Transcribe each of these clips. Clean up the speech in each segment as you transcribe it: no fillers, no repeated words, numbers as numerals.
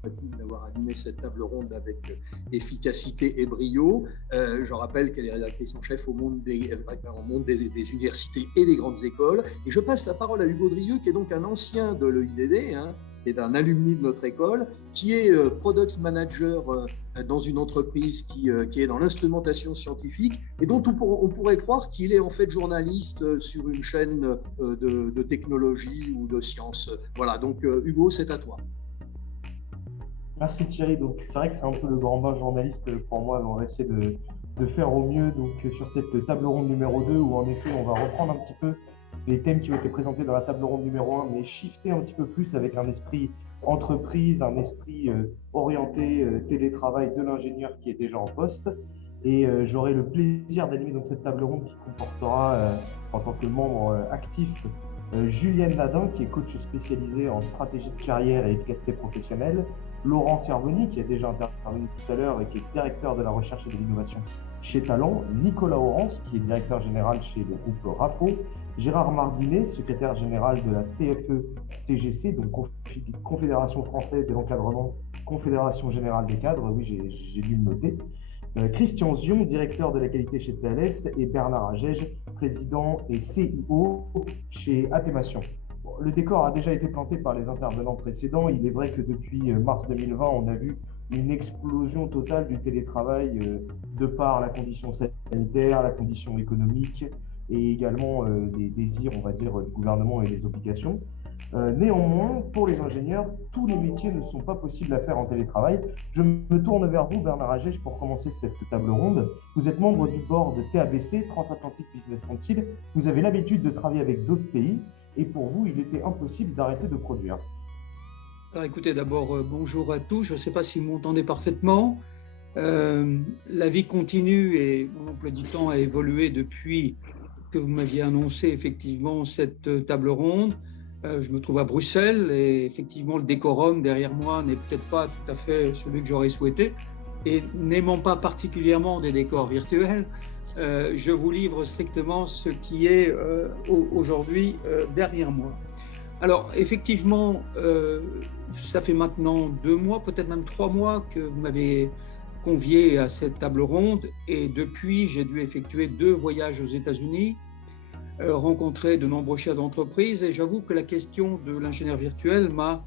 sympathique d'avoir animé cette table ronde avec efficacité et brio. Je rappelle qu'elle est rédactrice en chef au monde des universités et des grandes écoles. Et je passe la parole à Hugo Drieux, qui est donc un ancien de l'EIDD, qui est un alumni de notre école, qui est product manager dans une entreprise qui est dans l'instrumentation scientifique et dont on pourrait croire qu'il est en fait journaliste sur une chaîne de technologie ou de sciences. Voilà, donc Hugo, c'est à toi. Merci Thierry. Donc c'est vrai que c'est un peu le grand bain journaliste pour moi. On va essayer de faire au mieux donc, sur cette table ronde numéro 2 où en effet on va reprendre un petit peu les thèmes qui ont été présentés dans la table ronde numéro 1, mais shifter un petit peu plus avec un esprit entreprise, un esprit orienté télétravail de l'ingénieur qui est déjà en poste. Et j'aurai le plaisir d'animer donc cette table ronde qui comportera en tant que membre actif Julienne Ladin, qui est coach spécialisé en stratégie de carrière et efficacité professionnelle, Laurent Cervoni, qui a déjà intervenu tout à l'heure et qui est directeur de la recherche et de l'innovation chez Talent, Nicolas Orance, qui est directeur général chez le groupe RAFO, Gérard Mardinet, secrétaire général de la CFE-CGC, donc Confédération française de l'encadrement, Confédération générale des cadres, oui, j'ai dû le noter, Christian Zion, directeur de la qualité chez TLS, et Bernard Agege, président et CIO chez Athémation. Bon, le décor a déjà été planté par les intervenants précédents. Il est vrai que depuis mars 2020, on a vu une explosion totale du télétravail de par la condition sanitaire, la condition économique et également les désirs, on va dire, du gouvernement et les obligations. Néanmoins, pour les ingénieurs, tous les métiers ne sont pas possibles à faire en télétravail. Je me tourne vers vous, Bernard Agege, pour commencer cette table ronde. Vous êtes membre du board TABC, Transatlantic Business Council. Vous avez l'habitude de travailler avec d'autres pays et pour vous, il était impossible d'arrêter de produire. Alors écoutez, d'abord, bonjour à tous. Je ne sais pas si vous m'entendez parfaitement. La vie continue et mon emploi du temps a évolué depuis que vous m'aviez annoncé effectivement cette table ronde. Je me trouve à Bruxelles et effectivement le décorum derrière moi n'est peut-être pas tout à fait celui que j'aurais souhaité. Et n'aimant pas particulièrement des décors virtuels, je vous livre strictement ce qui est aujourd'hui derrière moi. Alors effectivement, ça fait maintenant 2 mois, peut-être même 3 mois que vous m'avez convié à cette table ronde et depuis j'ai dû effectuer 2 voyages aux États-Unis, rencontrer de nombreux chefs d'entreprise et j'avoue que la question de l'ingénieur virtuel m'a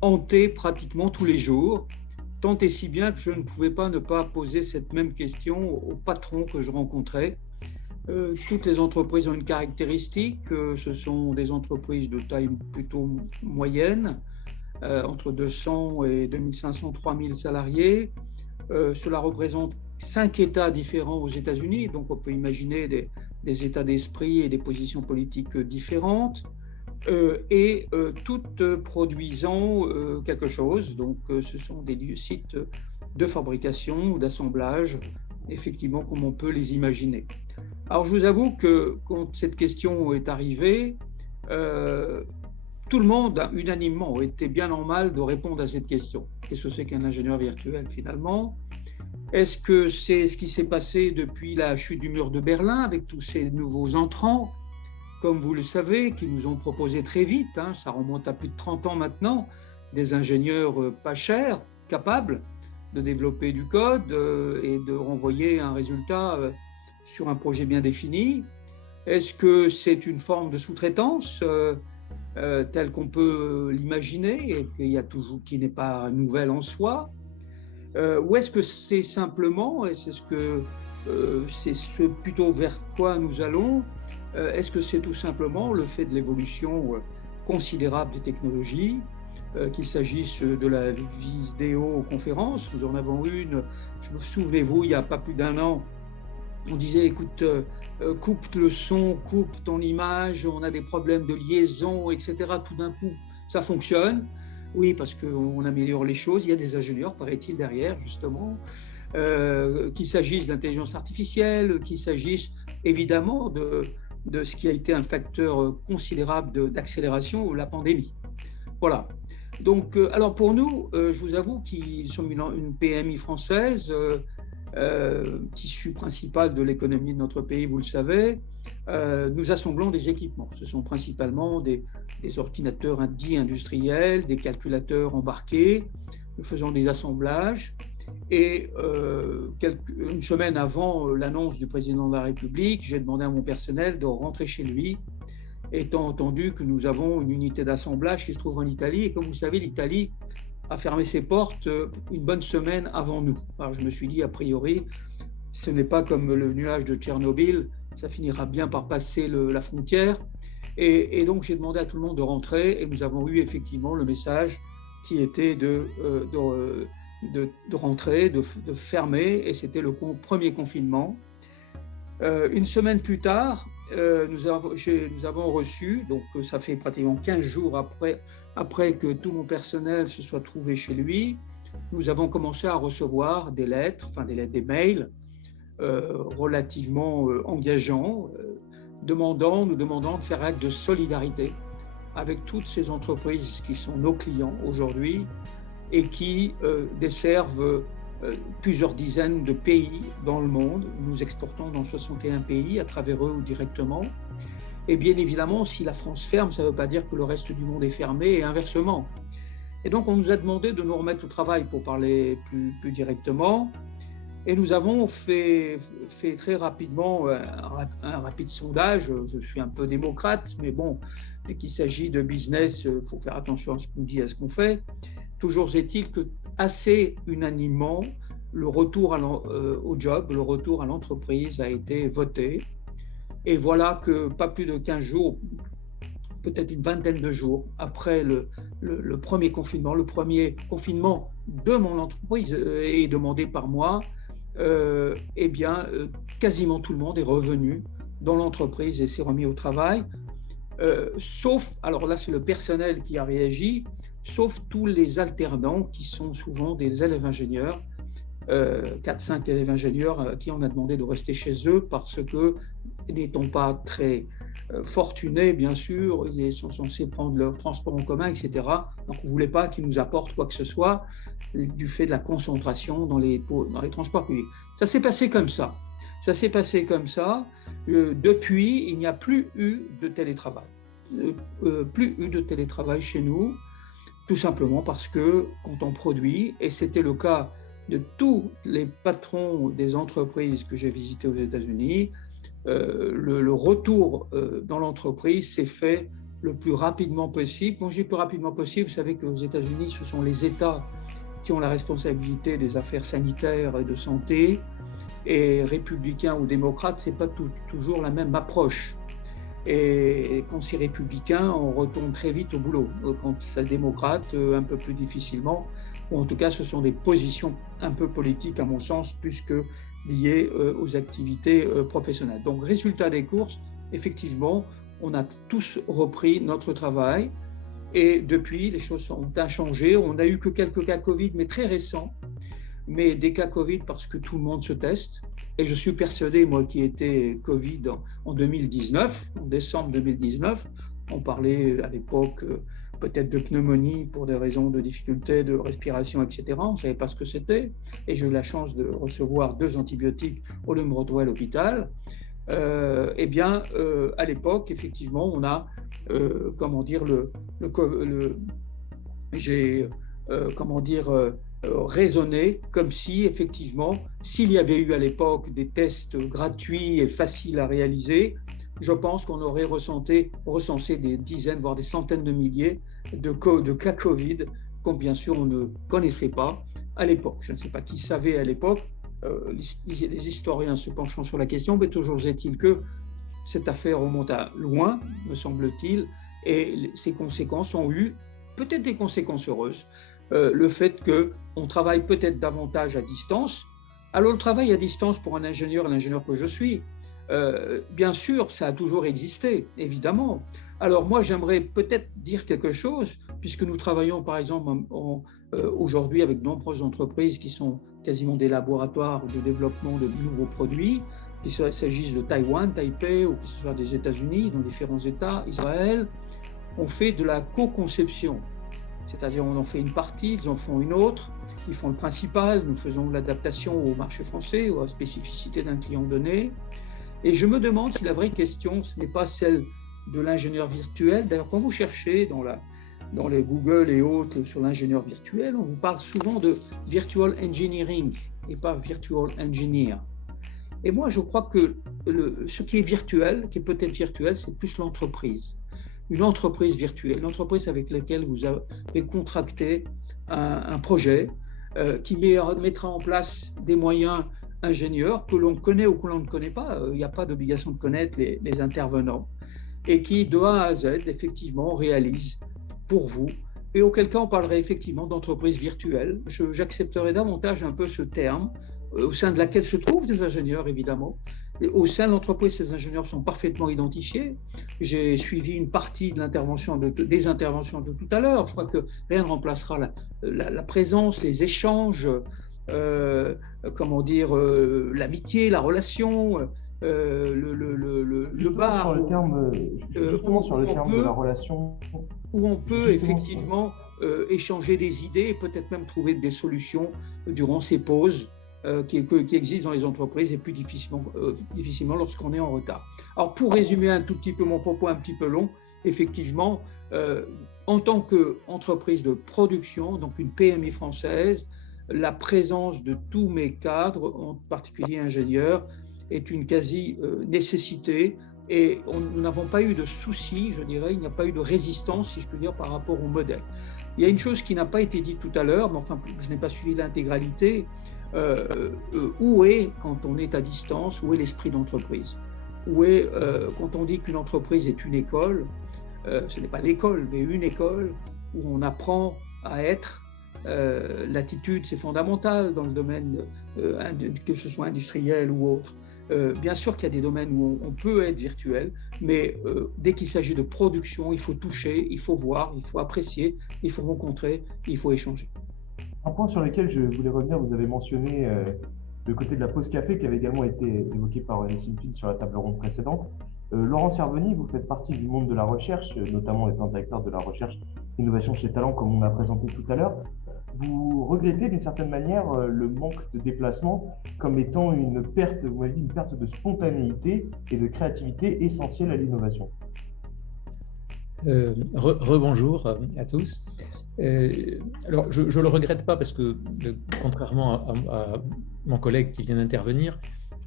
hanté pratiquement tous les jours, tant et si bien que je ne pouvais pas ne pas poser cette même question aux patrons que je rencontrais. Toutes les entreprises ont une caractéristique, ce sont des entreprises de taille plutôt moyenne, entre 200 et 2500, 3000 salariés. Cela représente 5 États différents aux États-Unis, donc on peut imaginer des états d'esprit et des positions politiques différentes, et toutes produisant quelque chose. Donc ce sont des sites de fabrication ou d'assemblage, effectivement, comme on peut les imaginer. Alors je vous avoue que quand cette question est arrivée, tout le monde, unanimement, était bien en mal de répondre à cette question. Qu'est-ce que c'est qu'un ingénieur virtuel finalement ? Est-ce que c'est ce qui s'est passé depuis la chute du mur de Berlin avec tous ces nouveaux entrants, comme vous le savez, qui nous ont proposé très vite, ça remonte à plus de 30 ans maintenant, des ingénieurs pas chers, capables de développer du code et de renvoyer un résultat sur un projet bien défini? Est-ce que c'est une forme de sous-traitance telle qu'on peut l'imaginer et qui n'est pas nouvelle en soi? Ou est-ce que c'est simplement, et c'est ce plutôt vers quoi nous allons, est-ce que c'est tout simplement le fait de l'évolution considérable des technologies, qu'il s'agisse de la vidéoconférence, nous en avons une, souvenez-vous, il n'y a pas plus d'1 an, on disait, écoute, coupe le son, coupe ton image, on a des problèmes de liaison, etc. Tout d'un coup, ça fonctionne. Oui, parce qu'on améliore les choses. Il y a des ingénieurs, paraît-il, derrière, justement. Qu'il s'agisse d'intelligence artificielle, qu'il s'agisse évidemment de ce qui a été un facteur considérable d'accélération, la pandémie. Voilà. Donc, alors pour nous, je vous avoue qu'ils sont une PMI française, tissu principal de l'économie de notre pays, vous le savez. Nous assemblons des équipements. Ce sont principalement des ordinateurs dits industriels, des calculateurs embarqués, nous faisons des assemblages. Et une semaine avant l'annonce du président de la République, j'ai demandé à mon personnel de rentrer chez lui, étant entendu que nous avons une unité d'assemblage qui se trouve en Italie. Et comme vous savez, l'Italie a fermé ses portes une bonne semaine avant nous. Alors je me suis dit, a priori, ce n'est pas comme le nuage de Tchernobyl, ça finira bien par passer la frontière. Et donc j'ai demandé à tout le monde de rentrer, et nous avons eu effectivement le message qui était de rentrer, de fermer, et c'était le premier confinement. Une semaine plus tard, nous avons reçu, donc ça fait pratiquement 15 jours après que tout mon personnel se soit trouvé chez lui, nous avons commencé à recevoir des lettres, des mails relativement engageants, nous demandant de faire acte de solidarité avec toutes ces entreprises qui sont nos clients aujourd'hui et qui desservent plusieurs dizaines de pays dans le monde. Nous exportons dans 61 pays à travers eux ou directement. Et bien évidemment, si la France ferme, ça ne veut pas dire que le reste du monde est fermé et inversement. Et donc, on nous a demandé de nous remettre au travail pour parler plus directement. Et nous avons fait très rapidement un rapide sondage. Je suis un peu démocrate, mais bon, dès qu'il s'agit de business, il faut faire attention à ce qu'on dit, à ce qu'on fait. Toujours est-il que assez unanimement, le retour au job, le retour à l'entreprise a été voté. Et voilà que pas plus de 15 jours, peut-être une vingtaine de jours après le premier confinement de mon entreprise est demandé par moi, quasiment tout le monde est revenu dans l'entreprise et s'est remis au travail, sauf, alors là c'est le personnel qui a réagi, sauf tous les alternants qui sont souvent des élèves ingénieurs, 4-5 élèves ingénieurs qui on a demandé de rester chez eux parce que, n'étant pas très fortunés, bien sûr, ils sont censés prendre leur transport en commun, etc. Donc on ne voulait pas qu'ils nous apportent quoi que ce soit du fait de la concentration dans les transports publics. Ça s'est passé comme ça. Depuis, il n'y a plus eu de télétravail. Plus eu de télétravail chez nous, tout simplement parce que quand on produit, et c'était le cas de tous les patrons des entreprises que j'ai visitées aux États-Unis, le retour dans l'entreprise s'est fait le plus rapidement possible. Quand je dis plus rapidement possible, vous savez qu'aux États-Unis, ce sont les États qui ont la responsabilité des affaires sanitaires et de santé, et républicains ou démocrates, ce n'est pas toujours la même approche. Et quand c'est républicain, on retourne très vite au boulot. Quand c'est démocrate, un peu plus difficilement, ou en tout cas, ce sont des positions un peu politiques, à mon sens, plus que liées aux activités professionnelles. Donc, résultat des courses, effectivement, on a tous repris notre travail. Et depuis, les choses ont changé. On n'a eu que quelques cas Covid, mais très récents. Mais des cas Covid parce que tout le monde se teste. Et je suis persuadé, moi qui étais Covid en 2019, en décembre 2019, on parlait à l'époque peut-être de pneumonie pour des raisons de difficulté de respiration, etc. On ne savait pas ce que c'était. Et j'ai eu la chance de recevoir 2 antibiotiques au lieu de me retrouver à l'hôpital. À l'époque, effectivement, on a, raisonné comme si, effectivement, s'il y avait eu à l'époque des tests gratuits et faciles à réaliser, je pense qu'on aurait recensé des dizaines, voire des centaines de milliers de cas Covid, qu'on bien sûr on ne connaissait pas à l'époque. Je ne sais pas qui savait à l'époque, les historiens se penchant sur la question, mais toujours est-il que cette affaire remonte à loin, me semble-t-il, et ses conséquences ont eu peut-être des conséquences heureuses. Le fait qu'on travaille peut-être davantage à distance. Alors le travail à distance pour l'ingénieur que je suis, bien sûr, ça a toujours existé, évidemment. Alors moi, j'aimerais peut-être dire quelque chose, puisque nous travaillons par exemple aujourd'hui avec de nombreuses entreprises qui sont quasiment des laboratoires de développement de nouveaux produits, qu'il s'agisse de Taïwan, Taipei, ou que ce soit des États-Unis, dans différents États, Israël. On fait de la co-conception. C'est-à-dire on en fait une partie, ils en font une autre, ils font le principal, nous faisons l'adaptation au marché français ou à la spécificité d'un client donné. Et je me demande si la vraie question, ce n'est pas celle de l'ingénieur virtuel. D'ailleurs, quand vous cherchez dans les Google et autres sur l'ingénieur virtuel, on vous parle souvent de virtual engineering et pas virtual engineer. Et moi, je crois que ce qui est virtuel, qui est peut-être virtuel, c'est plus l'entreprise. Une entreprise virtuelle, une entreprise avec laquelle vous avez contracté un projet qui mettra en place des moyens ingénieurs que l'on connaît ou que l'on ne connaît pas. Il n'y a pas d'obligation de connaître les intervenants. Et qui, de A à Z, effectivement, réalise pour vous. Et auquel cas, on parlerait effectivement d'entreprise virtuelle. J'accepterais davantage un peu ce terme, au sein de laquelle se trouvent des ingénieurs, évidemment. Et au sein de l'entreprise, ces ingénieurs sont parfaitement identifiés. J'ai suivi une partie de des interventions de tout à l'heure. Je crois que rien ne remplacera la présence, les échanges, l'amitié, la relation, le bar. Justement sur le terme de la relation. Où on peut effectivement échanger des idées et peut-être même trouver des solutions durant ces pauses qui existent dans les entreprises et plus difficilement lorsqu'on est en retard. Alors pour résumer un tout petit peu mon propos un petit peu long, effectivement, en tant qu'entreprise de production, donc une PMI française, la présence de tous mes cadres, en particulier ingénieurs, est une quasi-nécessité et nous n'avons pas eu de soucis, je dirais, il n'y a pas eu de résistance, si je peux dire, par rapport au modèle. Il y a une chose qui n'a pas été dite tout à l'heure, mais enfin, je n'ai pas suivi l'intégralité. Où est, quand on est à distance, où est l'esprit d'entreprise? Où est, quand on dit qu'une entreprise est une école, ce n'est pas l'école, mais une école où on apprend à être. L'attitude, c'est fondamental dans le domaine, que ce soit industriel ou autre. Bien sûr qu'il y a des domaines où on peut être virtuel, mais dès qu'il s'agit de production, il faut toucher, il faut voir, il faut apprécier, il faut rencontrer, il faut échanger. Un point sur lequel je voulais revenir, vous avez mentionné le côté de la pause café qui avait également été évoqué par Nessim Finn sur la table ronde précédente. Laurent Cerveny, vous faites partie du monde de la recherche, notamment étant directeur de la recherche innovation chez Talent, comme on a présenté tout à l'heure. Vous regrettez d'une certaine manière le manque de déplacement comme étant une perte, vous m'avez dit, une perte de spontanéité et de créativité essentielle à l'innovation. Rebonjour à tous. Alors, je ne le regrette pas parce que, contrairement à mon collègue qui vient d'intervenir,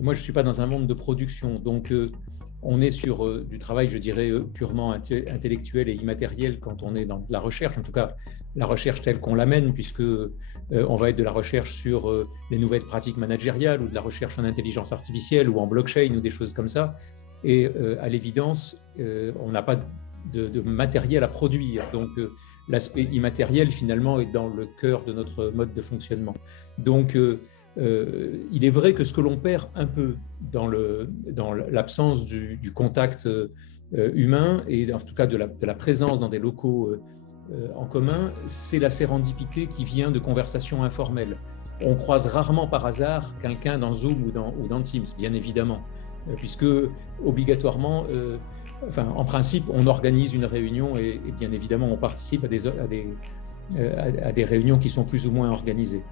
moi, je ne suis pas dans un monde de production. Donc, on est sur du travail, je dirais, purement intellectuel et immatériel quand on est dans la recherche, en tout cas la recherche telle qu'on l'amène, puisque on va être de la recherche sur les nouvelles pratiques managériales ou de la recherche en intelligence artificielle ou en blockchain ou des choses comme ça. Et à l'évidence, on n'a pas de matériel à produire. Donc, l'aspect immatériel, finalement, est dans le cœur de notre mode de fonctionnement. Donc, il est vrai que ce que l'on perd un peu dans l'absence du contact humain et en tout cas de la présence dans des locaux en commun, c'est la sérendipité qui vient de conversations informelles. On croise rarement par hasard quelqu'un dans Zoom ou dans Teams, bien évidemment, puisque obligatoirement, en principe, on organise une réunion et bien évidemment, on participe à des réunions qui sont plus ou moins organisées.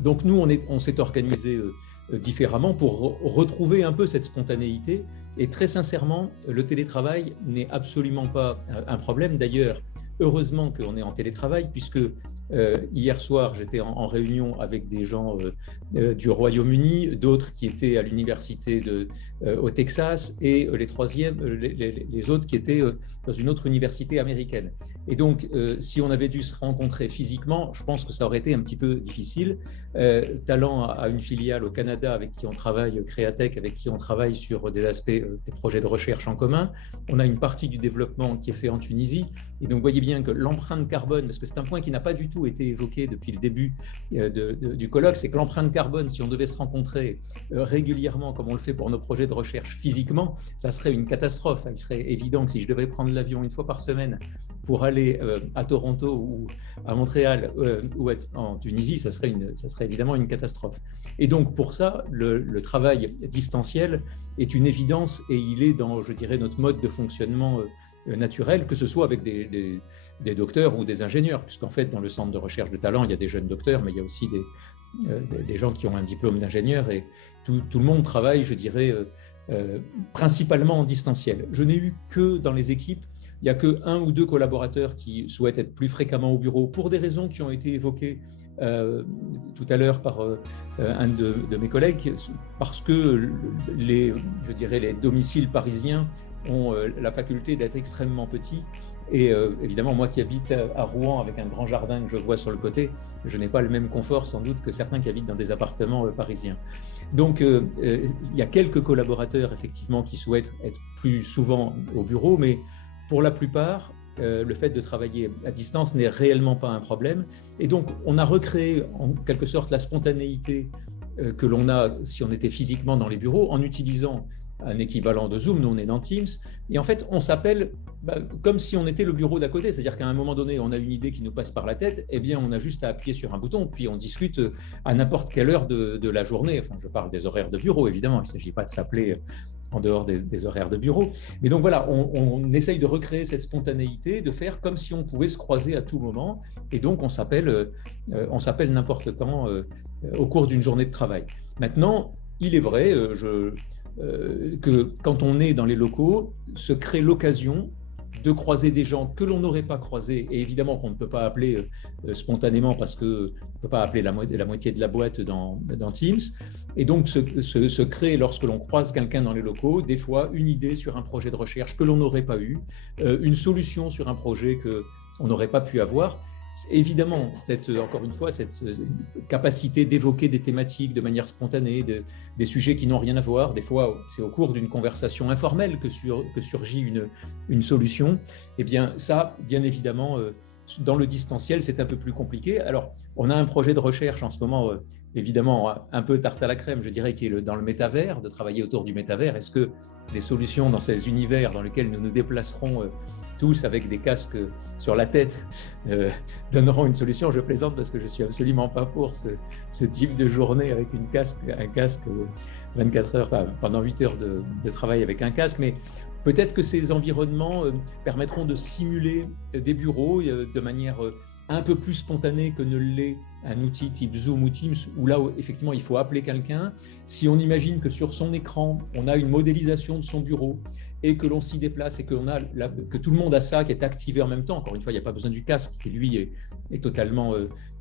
Donc nous, on s'est organisé différemment pour retrouver un peu cette spontanéité et très sincèrement, le télétravail n'est absolument pas un problème. D'ailleurs, heureusement qu'on est en télétravail puisque hier soir, j'étais en réunion avec des gens du Royaume-Uni, d'autres qui étaient à l'université au Texas et les autres qui étaient dans une autre université américaine. Et donc, si on avait dû se rencontrer physiquement, je pense que ça aurait été un petit peu difficile. Talent a une filiale au Canada avec qui on travaille, Créatech, avec qui on travaille sur des aspects des projets de recherche en commun. On a une partie du développement qui est fait en Tunisie. Et donc, vous voyez bien que l'empreinte carbone, parce que c'est un point qui n'a pas du tout été évoqué depuis le début du colloque, c'est que l'empreinte carbone, si on devait se rencontrer régulièrement, comme on le fait pour nos projets de recherche physiquement, ça serait une catastrophe. Il serait évident que si je devais prendre l'avion une fois par semaine pour aller à Toronto ou à Montréal ou en Tunisie, ça serait évidemment une catastrophe. Et donc pour ça, le travail distanciel est une évidence et il est dans, je dirais, notre mode de fonctionnement naturel, que ce soit avec des docteurs ou des ingénieurs, puisqu'en fait, dans le centre de recherche de Talent, il y a des jeunes docteurs, mais il y a aussi des gens qui ont un diplôme d'ingénieur et tout le monde travaille, je dirais, principalement en distanciel. Je n'ai eu que dans les équipes Il n'y a qu'un ou deux collaborateurs qui souhaitent être plus fréquemment au bureau pour des raisons qui ont été évoquées tout à l'heure par un de mes collègues, parce que les domiciles parisiens ont la faculté d'être extrêmement petits. Et évidemment, moi qui habite à Rouen avec un grand jardin que je vois sur le côté, je n'ai pas le même confort sans doute que certains qui habitent dans des appartements parisiens. Donc, il y a quelques collaborateurs effectivement qui souhaitent être plus souvent au bureau, mais pour la plupart, le fait de travailler à distance n'est réellement pas un problème. Et donc, on a recréé en quelque sorte la spontanéité que l'on a si on était physiquement dans les bureaux en utilisant un équivalent de Zoom. Nous, on est dans Teams. Et en fait, on s'appelle comme si on était le bureau d'à côté. C'est-à-dire qu'à un moment donné, on a une idée qui nous passe par la tête. Eh bien, on a juste à appuyer sur un bouton, puis on discute à n'importe quelle heure de la journée. Enfin, je parle des horaires de bureau, évidemment. Il ne s'agit pas de s'appeler en dehors des horaires de bureau. Mais donc voilà, on essaye de recréer cette spontanéité, de faire comme si on pouvait se croiser à tout moment. Et donc, on s'appelle n'importe quand au cours d'une journée de travail. Maintenant, il est vrai que quand on est dans les locaux, se crée l'occasion de croiser des gens que l'on n'aurait pas croisés, et évidemment qu'on ne peut pas appeler spontanément parce qu'on ne peut pas appeler la moitié de la boîte dans Teams. Et donc se crée, lorsque l'on croise quelqu'un dans les locaux, des fois une idée sur un projet de recherche que l'on n'aurait pas eu, une solution sur un projet qu'on n'aurait pas pu avoir. Évidemment, encore une fois, cette capacité d'évoquer des thématiques de manière spontanée, des sujets qui n'ont rien à voir. Des fois, c'est au cours d'une conversation informelle que surgit une solution. Eh bien, ça, bien évidemment, dans le distanciel, c'est un peu plus compliqué. Alors, on a un projet de recherche en ce moment, évidemment, un peu tarte à la crème, je dirais, qui est dans le métavers, de travailler autour du métavers. Est-ce que les solutions dans ces univers dans lesquels nous nous déplacerons tous avec des casques sur la tête donneront une solution? Je plaisante parce que je ne suis absolument pas pour ce type de journée avec un casque 24 heures, enfin, pendant 8 heures de travail avec un casque, mais peut-être que ces environnements permettront de simuler des bureaux de manière un peu plus spontanée que ne l'est un outil type Zoom ou Teams, où là, effectivement, il faut appeler quelqu'un. Si on imagine que sur son écran, on a une modélisation de son bureau et que l'on s'y déplace et que tout le monde a ça qui est activé en même temps, encore une fois, il n'y a pas besoin du casque qui, lui, est totalement,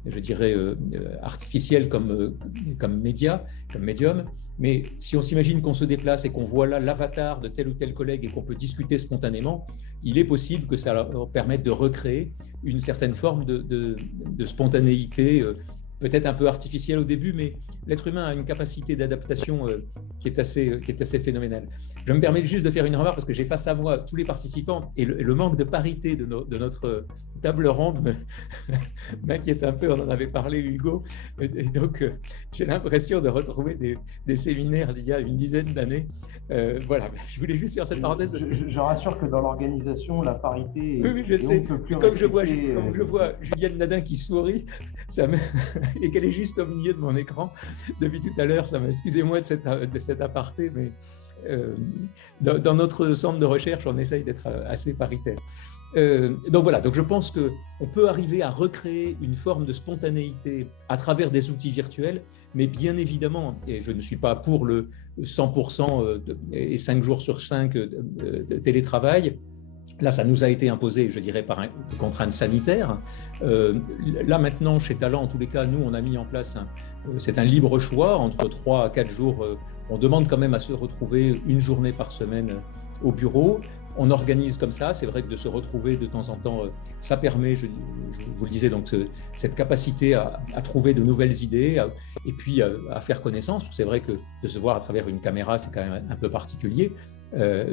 je dirais, artificiel comme médium. Mais si on s'imagine qu'on se déplace et qu'on voit là l'avatar de tel ou tel collègue et qu'on peut discuter spontanément, il est possible que ça leur permette de recréer une certaine forme de spontanéité, peut-être un peu artificielle au début, mais l'être humain a une capacité d'adaptation qui est assez phénoménale. Je me permets juste de faire une remarque parce que j'ai face à moi tous les participants et le manque de parité de notre table ronde m'inquiète un peu. On en avait parlé, Hugo, et donc j'ai l'impression de retrouver des séminaires d'il y a une dizaine d'années. Voilà, je voulais juste faire cette parenthèse. Je rassure que dans l'organisation, la parité oui, je sais. Comme je vois Juliane Nadin qui sourit et qu'elle est juste au milieu de mon écran depuis tout à l'heure, excusez-moi de cet aparté, mais dans notre centre de recherche, on essaye d'être assez paritaire. Donc voilà, donc je pense qu'on peut arriver à recréer une forme de spontanéité à travers des outils virtuels, mais bien évidemment, et je ne suis pas pour le 100% et 5 jours sur 5 de télétravail. Là, ça nous a été imposé, je dirais, par des contraintes sanitaires. Là, maintenant, chez Talent, en tous les cas, nous, on a mis en place, c'est un libre choix, entre 3 à 4 jours. On demande quand même à se retrouver une journée par semaine au bureau. On organise comme ça. C'est vrai que de se retrouver de temps en temps, ça permet, je vous le disais, donc cette capacité à trouver de nouvelles idées et puis à faire connaissance. C'est vrai que de se voir à travers une caméra, c'est quand même un peu particulier.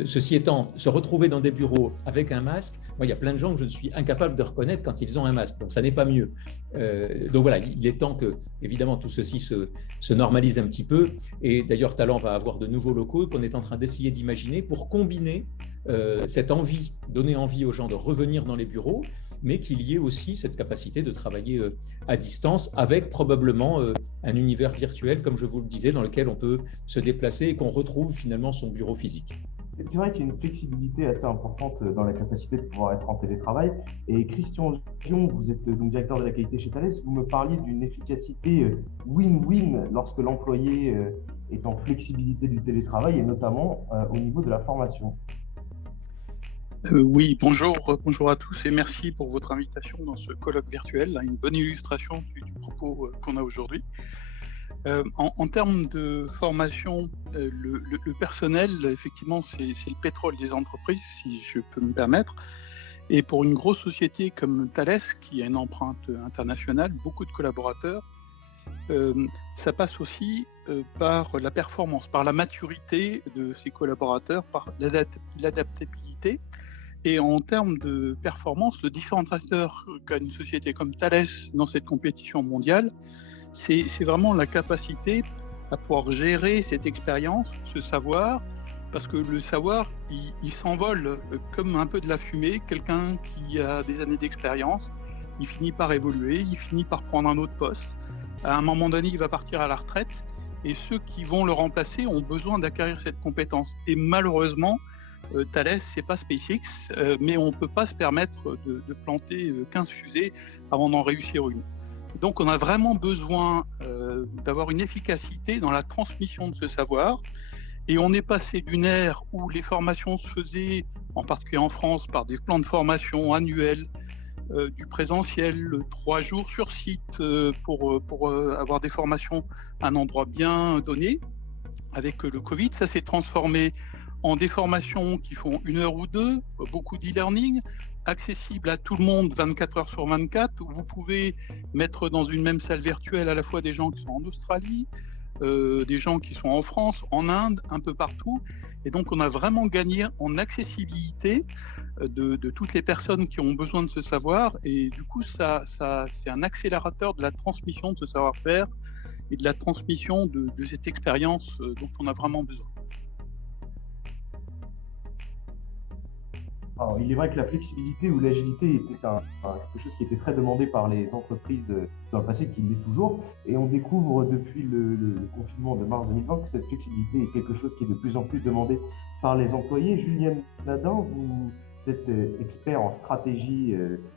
Ceci étant, se retrouver dans des bureaux avec un masque, moi, il y a plein de gens que je suis incapable de reconnaître quand ils ont un masque, donc ça n'est pas mieux. Donc voilà, il est temps que, évidemment, tout ceci se normalise un petit peu. Et d'ailleurs, Talent va avoir de nouveaux locaux qu'on est en train d'essayer d'imaginer pour combiner cette envie, donner envie aux gens de revenir dans les bureaux, mais qu'il y ait aussi cette capacité de travailler à distance avec probablement un univers virtuel, comme je vous le disais, dans lequel on peut se déplacer et qu'on retrouve finalement son bureau physique. C'est vrai qu'il y a une flexibilité assez importante dans la capacité de pouvoir être en télétravail. Et Christian Dion, vous êtes donc directeur de la qualité chez Thales, vous me parliez d'une efficacité win-win lorsque l'employé est en flexibilité du télétravail et notamment au niveau de la formation. Oui, bonjour à tous et merci pour votre invitation dans ce colloque virtuel, une bonne illustration du propos qu'on a aujourd'hui. En termes de formation, le personnel, effectivement, c'est le pétrole des entreprises, si je peux me permettre. Et pour une grosse société comme Thales, qui a une empreinte internationale, beaucoup de collaborateurs, ça passe aussi par la performance, par la maturité de ses collaborateurs, par l'adaptabilité. Et en termes de performance, le différenciateur qu'a une société comme Thales dans cette compétition mondiale, c'est vraiment la capacité à pouvoir gérer cette expérience, ce savoir, parce que le savoir, il s'envole comme un peu de la fumée. Quelqu'un qui a des années d'expérience, il finit par évoluer, il finit par prendre un autre poste. À un moment donné, il va partir à la retraite et ceux qui vont le remplacer ont besoin d'acquérir cette compétence. Et malheureusement, Thales, c'est pas SpaceX, mais on ne peut pas se permettre de planter 15 fusées avant d'en réussir une. Donc on a vraiment besoin d'avoir une efficacité dans la transmission de ce savoir. Et on est passé d'une ère où les formations se faisaient, en particulier en France, par des plans de formation annuels, du présentiel, 3 jours sur site pour avoir des formations à un endroit bien donné. Avec le Covid, ça s'est transformé en des formations qui font 1 heure ou 2, beaucoup d'e-learning, accessible à tout le monde 24 heures sur 24, où vous pouvez mettre dans une même salle virtuelle à la fois des gens qui sont en Australie, des gens qui sont en France, en Inde, un peu partout. Et donc on a vraiment gagné en accessibilité de toutes les personnes qui ont besoin de ce savoir. Et du coup, ça c'est un accélérateur de la transmission de ce savoir-faire et de la transmission de cette expérience dont on a vraiment besoin. Alors, il est vrai que la flexibilité ou l'agilité était quelque chose qui était très demandé par les entreprises dans le passé, qui l'est toujours. Et on découvre depuis le confinement de mars 2020 que cette flexibilité est quelque chose qui est de plus en plus demandé par les employés. Julien Nadin, vous êtes expert en stratégie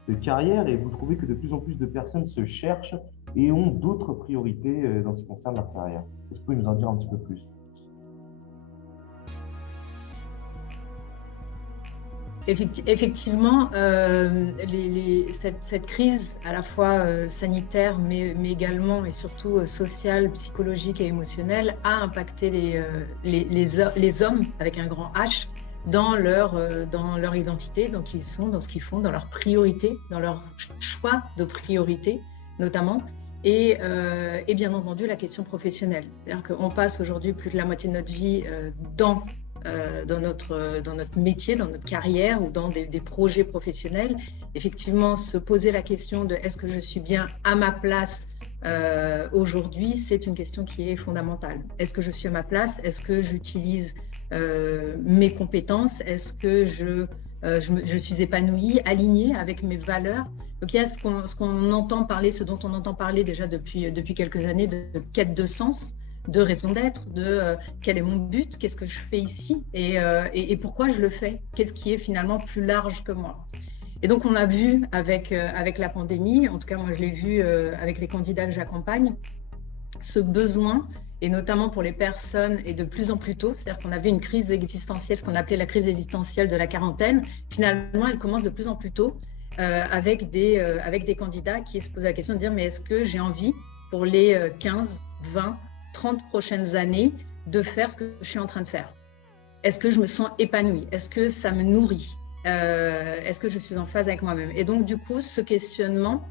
de carrière et vous trouvez que de plus en plus de personnes se cherchent et ont d'autres priorités dans ce qui concerne leur carrière. Est-ce que vous pouvez nous en dire un petit peu plus ? Effectivement, cette crise à la fois sanitaire, mais également et surtout sociale, psychologique et émotionnelle, a impacté les hommes, avec un grand H, dans leur identité, dans qui ils sont, dans ce qu'ils font, dans leurs priorités, dans leur choix de priorité notamment, et bien entendu la question professionnelle. C'est-à-dire qu'on passe aujourd'hui plus de la moitié de notre vie dans notre métier, dans notre carrière ou dans des projets professionnels. Effectivement, se poser la question de est-ce que je suis bien à ma place aujourd'hui, c'est une question qui est fondamentale. Est-ce que je suis à ma place? Est-ce que j'utilise mes compétences? Est-ce que je suis épanouie, alignée avec mes valeurs? Donc il y a ce qu'on entend parler, ce dont on entend parler déjà depuis quelques années, de quête de sens, de raison d'être, de quel est mon but, qu'est-ce que je fais ici et pourquoi je le fais, qu'est-ce qui est finalement plus large que moi. Et donc on a vu avec la pandémie, en tout cas moi je l'ai vu avec les candidats que j'accompagne, ce besoin, et notamment pour les personnes, et de plus en plus tôt, c'est-à-dire qu'on avait une crise existentielle, ce qu'on appelait la crise existentielle de la quarantaine, finalement elle commence de plus en plus tôt avec des candidats qui se posent la question de dire mais est-ce que j'ai envie pour les 15, 20, 30 prochaines années de faire ce que je suis en train de faire? Est-ce que je me sens épanouie? Est-ce que ça me nourrit? Est-ce que je suis en phase avec moi-même? Et donc du coup, ce questionnement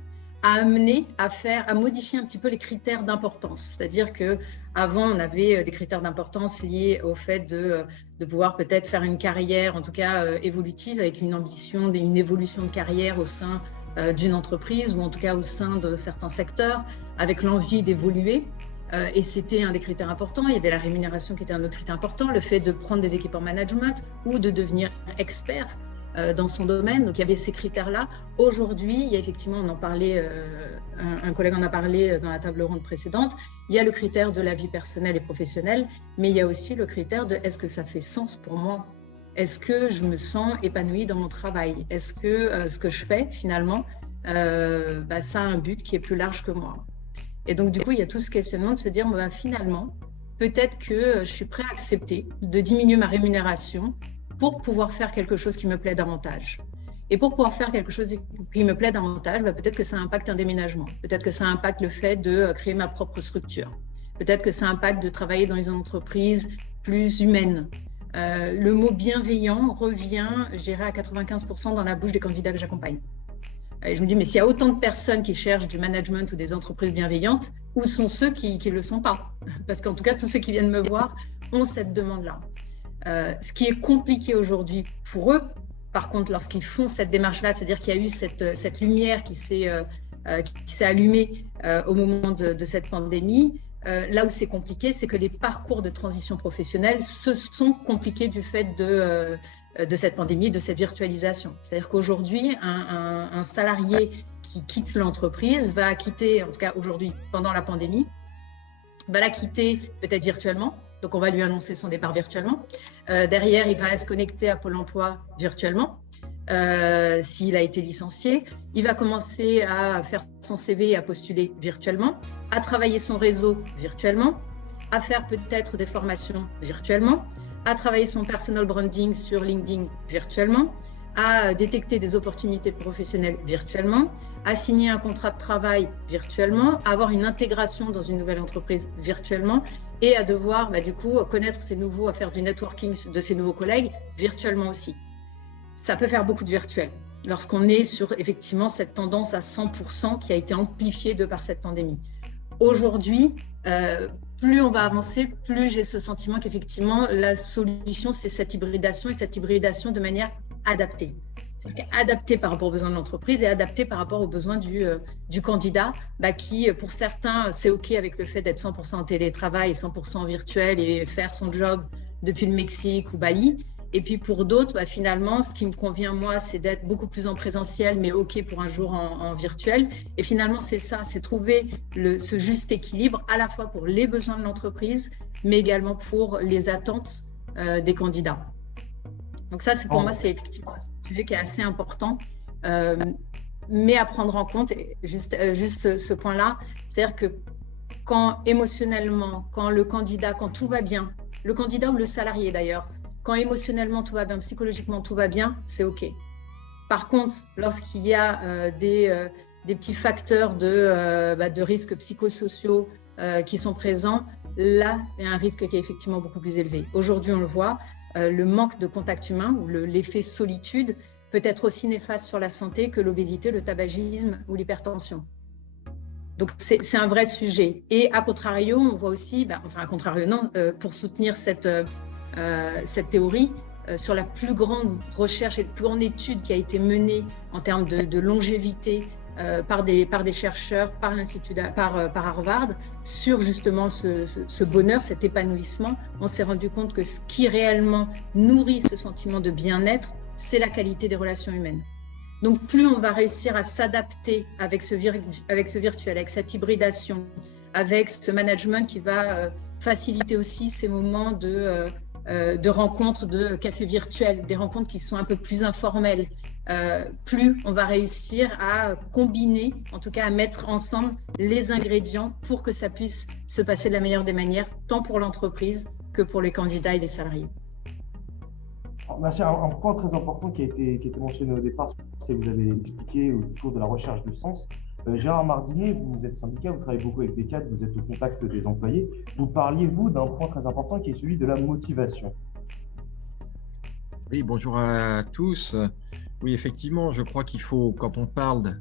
a amené à modifier un petit peu les critères d'importance. C'est-à-dire qu'avant, on avait des critères d'importance liés au fait de pouvoir peut-être faire une carrière, en tout cas évolutive, avec une ambition, une évolution de carrière au sein d'une entreprise ou en tout cas au sein de certains secteurs, avec l'envie d'évoluer. Et c'était un des critères importants. Il y avait la rémunération qui était un autre critère important, le fait de prendre des équipes en management ou de devenir expert dans son domaine. Donc il y avait ces critères-là. Aujourd'hui, il y a effectivement, on en parlait, un collègue en a parlé dans la table ronde précédente, il y a le critère de la vie personnelle et professionnelle, mais il y a aussi le critère de est-ce que ça fait sens pour moi? Est-ce que je me sens épanouie dans mon travail? Est-ce que ce que je fais finalement, ça a un but qui est plus large que moi? Et donc, du coup, il y a tout ce questionnement de se dire, finalement, peut-être que je suis prêt à accepter de diminuer ma rémunération pour pouvoir faire quelque chose qui me plaît davantage. Et pour pouvoir faire quelque chose qui me plaît davantage, peut-être que ça impacte un déménagement, peut-être que ça impacte le fait de créer ma propre structure, peut-être que ça impacte de travailler dans une entreprise plus humaine. Le mot bienveillant revient, je dirais, à 95% dans la bouche des candidats que j'accompagne. Et je me dis, mais s'il y a autant de personnes qui cherchent du management ou des entreprises bienveillantes, où sont ceux qui ne le sont pas? Parce qu'en tout cas, tous ceux qui viennent me voir ont cette demande-là. Ce qui est compliqué aujourd'hui pour eux, par contre, lorsqu'ils font cette démarche-là, c'est-à-dire qu'il y a eu cette lumière qui s'est allumée au moment de cette pandémie, là où c'est compliqué, c'est que les parcours de transition professionnelle se sont compliqués du fait de cette pandémie, de cette virtualisation. C'est-à-dire qu'aujourd'hui, un salarié qui quitte l'entreprise va quitter, en tout cas aujourd'hui, pendant la pandémie, va la quitter peut-être virtuellement. Donc, on va lui annoncer son départ virtuellement. Derrière, il va se connecter à Pôle emploi virtuellement. S'il a été licencié, il va commencer à faire son CV et à postuler virtuellement, à travailler son réseau virtuellement, à faire peut-être des formations virtuellement, à travailler son personal branding sur LinkedIn virtuellement, à détecter des opportunités professionnelles virtuellement, à signer un contrat de travail virtuellement, à avoir une intégration dans une nouvelle entreprise virtuellement et à devoir du coup connaître à faire du networking de ses nouveaux collègues virtuellement aussi. Ça peut faire beaucoup de virtuel lorsqu'on est sur effectivement cette tendance à 100% qui a été amplifiée de par cette pandémie. Aujourd'hui, plus on va avancer, plus j'ai ce sentiment qu'effectivement la solution c'est cette hybridation et cette hybridation de manière adaptée. C'est-à-dire adaptée par rapport aux besoins de l'entreprise et adaptée par rapport aux besoins du candidat qui, pour certains, c'est OK avec le fait d'être 100% en télétravail et 100% virtuel et faire son job depuis le Mexique ou Bali. Et puis pour d'autres, finalement, ce qui me convient moi, c'est d'être beaucoup plus en présentiel, mais OK pour un jour en virtuel. Et finalement, c'est ça, c'est trouver ce juste équilibre à la fois pour les besoins de l'entreprise, mais également pour les attentes des candidats. Donc ça, pour moi, c'est effectivement un sujet qui est assez important, mais à prendre en compte, juste ce point-là, c'est-à-dire que quand émotionnellement, quand tout va bien, le candidat ou le salarié d'ailleurs, quand émotionnellement tout va bien, psychologiquement tout va bien, c'est OK. Par contre, lorsqu'il y a des petits facteurs de risques psychosociaux qui sont présents, là, il y a un risque qui est effectivement beaucoup plus élevé. Aujourd'hui, on le voit, le manque de contact humain ou l'effet solitude peut être aussi néfaste sur la santé que l'obésité, le tabagisme ou l'hypertension. Donc, c'est un vrai sujet. Et à contrario, on voit aussi, pour soutenir cette théorie, sur la plus grande recherche et la plus grande étude qui a été menée en termes de longévité par des chercheurs, par Harvard, sur justement ce bonheur, cet épanouissement, on s'est rendu compte que ce qui réellement nourrit ce sentiment de bien-être, c'est la qualité des relations humaines. Donc plus on va réussir à s'adapter avec ce virtuel, avec cette hybridation, avec ce management qui va faciliter aussi ces moments de rencontres de café virtuel, des rencontres qui sont un peu plus informelles, plus on va réussir à combiner, en tout cas à mettre ensemble les ingrédients pour que ça puisse se passer de la meilleure des manières, tant pour l'entreprise que pour les candidats et les salariés. Un point très important qui a été mentionné au départ, c'est que vous avez expliqué autour de la recherche de sens. Gérard Mardinier, vous êtes syndicat, vous travaillez beaucoup avec des cadres, vous êtes au contact des employés. Vous parliez, vous, d'un point très important qui est celui de la motivation. Oui, bonjour à tous. Oui, effectivement, je crois qu'il faut, quand on parle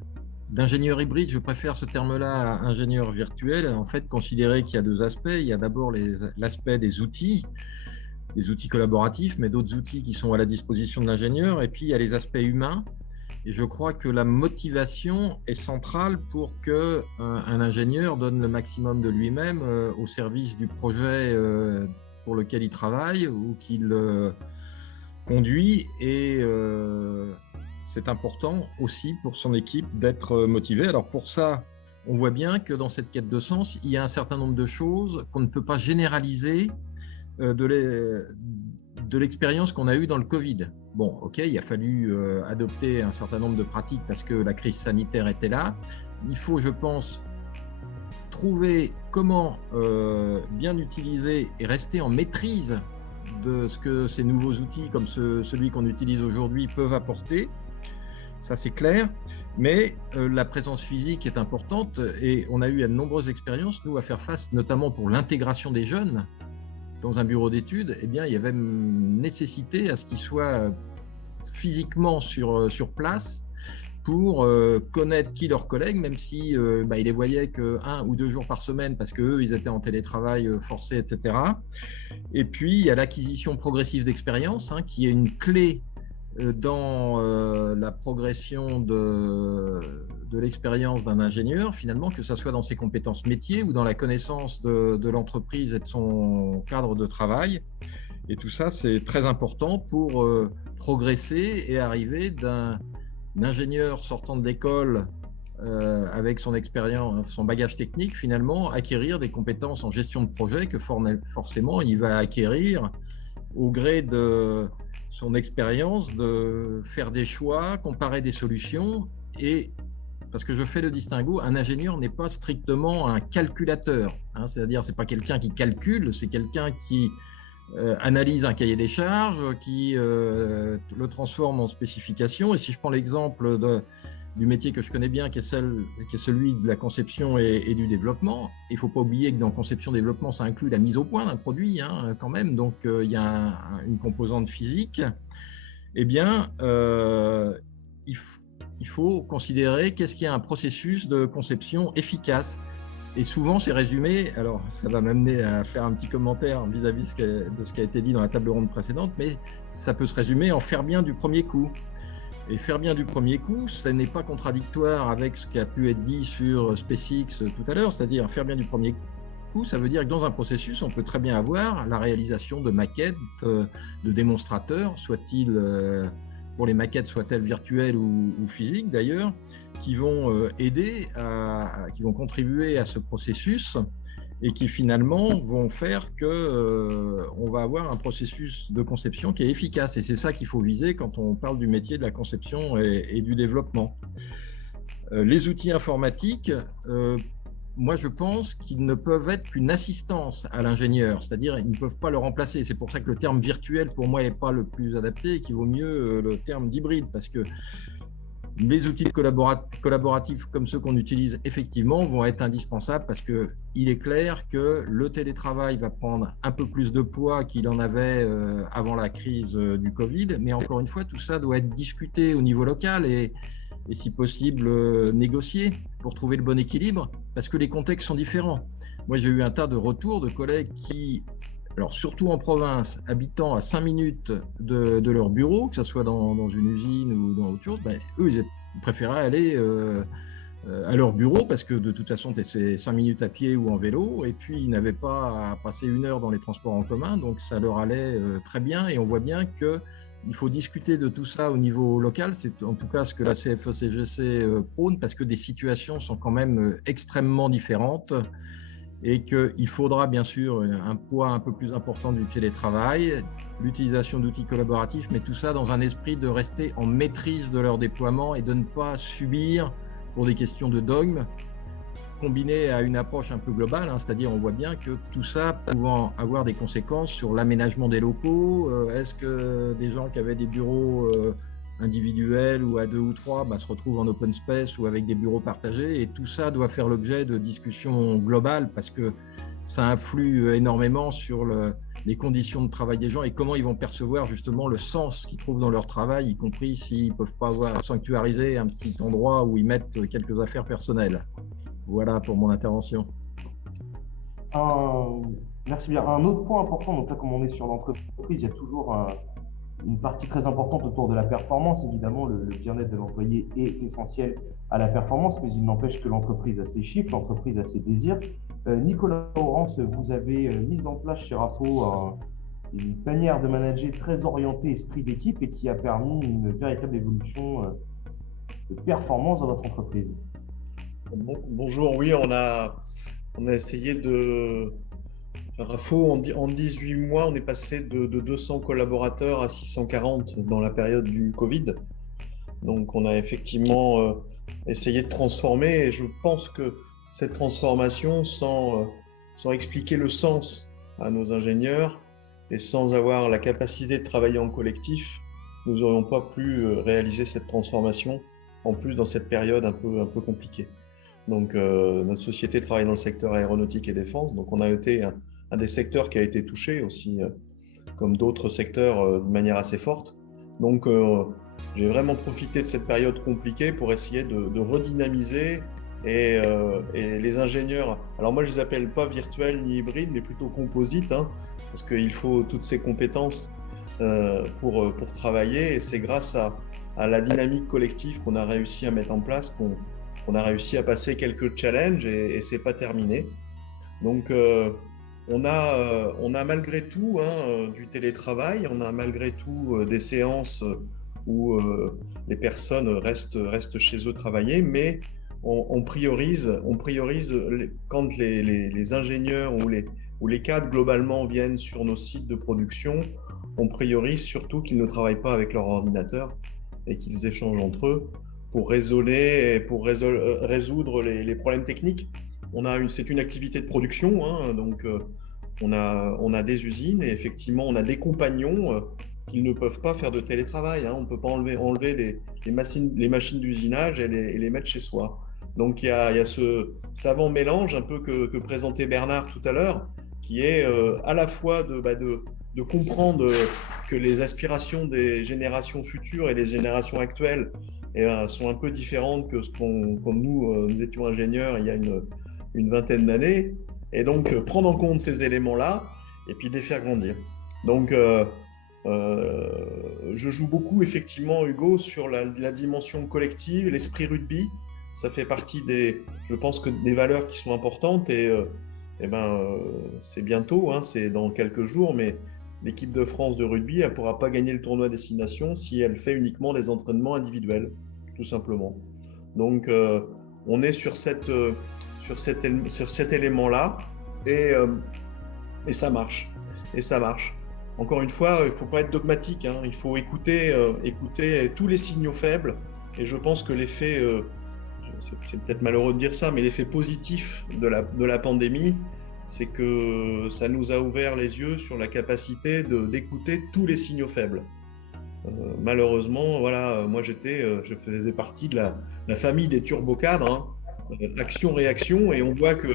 d'ingénieur hybride, je préfère ce terme-là à ingénieur virtuel, en fait, considérer qu'il y a deux aspects. Il y a d'abord l'aspect des outils collaboratifs, mais d'autres outils qui sont à la disposition de l'ingénieur. Et puis, il y a les aspects humains. Et je crois que la motivation est centrale pour qu'un ingénieur donne le maximum de lui-même au service du projet pour lequel il travaille ou qu'il conduit. Et c'est important aussi pour son équipe d'être motivé. Alors pour ça, on voit bien que dans cette quête de sens, il y a un certain nombre de choses qu'on ne peut pas généraliser de l'expérience qu'on a eue dans le Covid. Bon, OK, il a fallu adopter un certain nombre de pratiques parce que la crise sanitaire était là. Il faut, je pense, trouver comment bien utiliser et rester en maîtrise de ce que ces nouveaux outils comme celui qu'on utilise aujourd'hui peuvent apporter. Ça, c'est clair. Mais la présence physique est importante et on a eu de nombreuses expériences, nous, à faire face, notamment pour l'intégration des jeunes dans un bureau d'études. Eh bien, il y avait nécessité à ce qu'ils soient physiquement sur place pour connaître qui leurs collègues, même si ils les voyaient qu'1 ou 2 jours par semaine parce qu'eux, ils étaient en télétravail forcé, etc. Et puis, il y a l'acquisition progressive d'expérience, qui est une clé dans la progression de l'expérience d'un ingénieur, finalement, que ce soit dans ses compétences métiers ou dans la connaissance de l'entreprise et de son cadre de travail. Et tout ça, c'est très important pour progresser et arriver d'un ingénieur sortant de l'école avec son expérience, son bagage technique, finalement, acquérir des compétences en gestion de projet que forcément, il va acquérir au gré de son expérience, de faire des choix, comparer des solutions. Et parce que je fais le distinguo, un ingénieur n'est pas strictement un calculateur, c'est-à-dire c'est pas quelqu'un qui calcule, c'est quelqu'un qui analyse un cahier des charges, qui le transforme en spécification. Et si je prends l'exemple du métier que je connais bien, qui est celui de la conception et du développement, il ne faut pas oublier que dans conception-développement, ça inclut la mise au point d'un produit quand même, donc il y a une composante physique. Eh bien, il faut considérer qu'est-ce qu'il y a un processus de conception efficace. Et souvent, c'est résumé, alors ça va m'amener à faire un petit commentaire vis-à-vis de ce qui a été dit dans la table ronde précédente, mais ça peut se résumer en faire bien du premier coup. Et faire bien du premier coup, ça n'est pas contradictoire avec ce qui a pu être dit sur SpaceX tout à l'heure, c'est-à-dire faire bien du premier coup, ça veut dire que dans un processus, on peut très bien avoir la réalisation de maquettes, de démonstrateurs, soit-il pour les maquettes, soit-elles virtuelles ou physiques d'ailleurs, qui vont aider, qui vont contribuer à ce processus et qui finalement vont faire qu'on va avoir un processus de conception qui est efficace. Et c'est ça qu'il faut viser quand on parle du métier de la conception et du développement. Les outils informatiques, moi je pense qu'ils ne peuvent être qu'une assistance à l'ingénieur, c'est-à-dire ils ne peuvent pas le remplacer. C'est pour ça que le terme virtuel pour moi n'est pas le plus adapté et qu'il vaut mieux le terme d'hybride, parce que les outils collaboratifs comme ceux qu'on utilise effectivement vont être indispensables parce qu'il est clair que le télétravail va prendre un peu plus de poids qu'il en avait avant la crise du Covid. Mais encore une fois, tout ça doit être discuté au niveau local et si possible négocié pour trouver le bon équilibre parce que les contextes sont différents. Moi, j'ai eu un tas de retours de collègues qui, alors surtout en province, habitant à 5 minutes de leur bureau, que ce soit dans une usine ou dans autre chose, eux, ils préféraient aller à leur bureau parce que de toute façon, c'est 5 minutes à pied ou en vélo, et puis ils n'avaient pas à passer 1 heure dans les transports en commun, donc ça leur allait très bien. Et on voit bien qu'il faut discuter de tout ça au niveau local, c'est en tout cas ce que la CFE-CGC prône, parce que des situations sont quand même extrêmement différentes. Et qu'il faudra bien sûr un poids un peu plus important du télétravail, l'utilisation d'outils collaboratifs, mais tout ça dans un esprit de rester en maîtrise de leur déploiement et de ne pas subir pour des questions de dogme, combiné à une approche un peu globale, c'est-à-dire on voit bien que tout ça pouvant avoir des conséquences sur l'aménagement des locaux. Est-ce que des gens qui avaient des bureaux individuels ou à 2 ou 3 se retrouvent en open space ou avec des bureaux partagés, et tout ça doit faire l'objet de discussions globales parce que ça influe énormément sur les conditions de travail des gens et comment ils vont percevoir justement le sens qu'ils trouvent dans leur travail, y compris s'ils ne peuvent pas avoir sanctuarisé un petit endroit où ils mettent quelques affaires personnelles. Voilà pour mon intervention. Merci bien. Un autre point important, donc là comme on est sur l'entreprise, il y a toujours une partie très importante autour de la performance. Évidemment, le bien-être de l'employé est essentiel à la performance, mais il n'empêche que l'entreprise a ses chiffres, l'entreprise a ses désirs. Nicolas Laurence, vous avez mis en place chez RAFO une manière de manager très orientée esprit d'équipe et qui a permis une véritable évolution de performance dans votre entreprise. Bonjour, oui, on a essayé de... RAFO, en 18 mois, on est passé de 200 collaborateurs à 640 dans la période du Covid. Donc, on a effectivement essayé de transformer, et je pense que cette transformation, sans expliquer le sens à nos ingénieurs, Et sans avoir la capacité de travailler en collectif, nous n'aurions pas pu réaliser cette transformation, en plus dans cette période un peu compliquée. Donc, notre société travaille dans le secteur aéronautique et défense, donc on a été un des secteurs qui a été touché aussi, comme d'autres secteurs, de manière assez forte. Donc, j'ai vraiment profité de cette période compliquée pour essayer de redynamiser et les ingénieurs, alors moi je les appelle pas virtuels ni hybrides, mais plutôt composites, hein, parce qu'il faut toutes ces compétences pour travailler, et c'est grâce à la dynamique collective qu'on a réussi à mettre en place qu'on a réussi à passer quelques challenges, et c'est pas terminé. Donc on a malgré tout du télétravail, on a malgré tout des séances où les personnes restent chez eux travailler, mais on priorise quand les ingénieurs ou les cadres globalement viennent sur nos sites de production, on priorise surtout qu'ils ne travaillent pas avec leur ordinateur et qu'ils échangent entre eux pour raisonner et pour résoudre les problèmes techniques. C'est une activité de production, hein, donc on a des usines, et effectivement on a des compagnons qu'ils ne peuvent pas faire de télétravail, hein. On ne peut pas enlever les machines d'usinage et les mettre chez soi. Donc il y a ce savant mélange un peu que présentait Bernard tout à l'heure, qui est à la fois de comprendre que les aspirations des générations futures et des générations actuelles sont un peu différentes que comme nous étions ingénieurs il y a une vingtaine d'années, et donc prendre en compte ces éléments-là et puis les faire grandir. Donc je joue beaucoup effectivement, Hugo, sur la dimension collective, l'esprit rugby. Ça fait partie je pense que des valeurs qui sont importantes, et c'est bientôt, hein, c'est dans quelques jours, mais l'équipe de France de rugby, elle ne pourra pas gagner le tournoi Destination si elle fait uniquement des entraînements individuels, tout simplement. Donc on est sur cet élément-là, et ça marche. Et ça marche. Encore une fois, il ne faut pas être dogmatique, hein, il faut écouter tous les signaux faibles, et je pense que l'effet, c'est peut-être malheureux de dire ça, mais l'effet positif de la pandémie, c'est que ça nous a ouvert les yeux sur la capacité d'écouter tous les signaux faibles. Malheureusement, voilà, moi je faisais partie de la famille des turbocadres, hein, action-réaction, et on voit que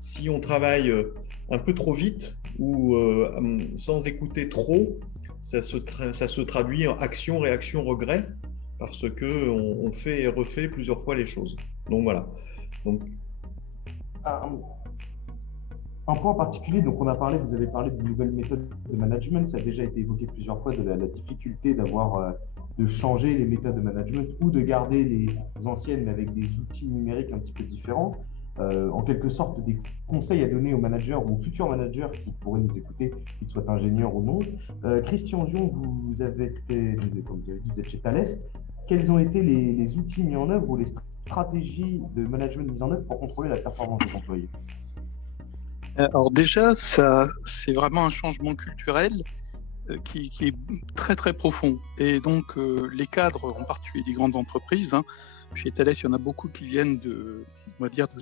si on travaille un peu trop vite ou sans écouter trop, ça se traduit en action, réaction, regret, parce qu'on fait et refait plusieurs fois les choses. Donc voilà. Un point particulier, donc vous avez parlé de nouvelles méthodes de management, ça a déjà été évoqué plusieurs fois, de la difficulté de changer les méthodes de management ou de garder les anciennes mais avec des outils numériques un petit peu différents. En quelque sorte, des conseils à donner aux managers ou aux futurs managers qui pourraient nous écouter, qu'ils soient ingénieurs ou non. Christian Dion, vous êtes chez Thales. Quels ont été les outils mis en œuvre ou les stratégies de management mises en œuvre pour contrôler la performance des employés? Alors déjà, c'est vraiment un changement culturel qui est très très profond. Et donc les cadres, en particulier des grandes entreprises, hein, chez Thales, il y en a beaucoup qui viennent de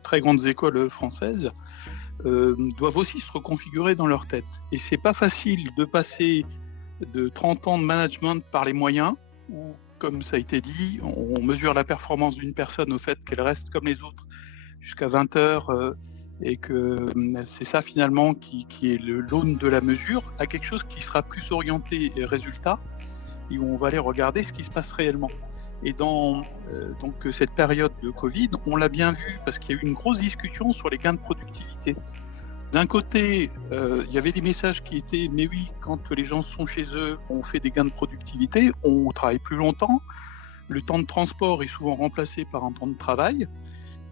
très grandes écoles françaises, doivent aussi se reconfigurer dans leur tête. Et c'est pas facile de passer de 30 ans de management par les moyens, où, comme ça a été dit, on mesure la performance d'une personne au fait qu'elle reste comme les autres jusqu'à 20 heures, et que c'est ça finalement qui est l'aune de la mesure, à quelque chose qui sera plus orienté résultat, et où on va aller regarder ce qui se passe réellement. Et dans donc cette période de Covid, on l'a bien vu, parce qu'il y a eu une grosse discussion sur les gains de productivité. D'un côté, il y avait des messages qui étaient « mais oui, quand les gens sont chez eux, on fait des gains de productivité, on travaille plus longtemps, le temps de transport est souvent remplacé par un temps de travail ».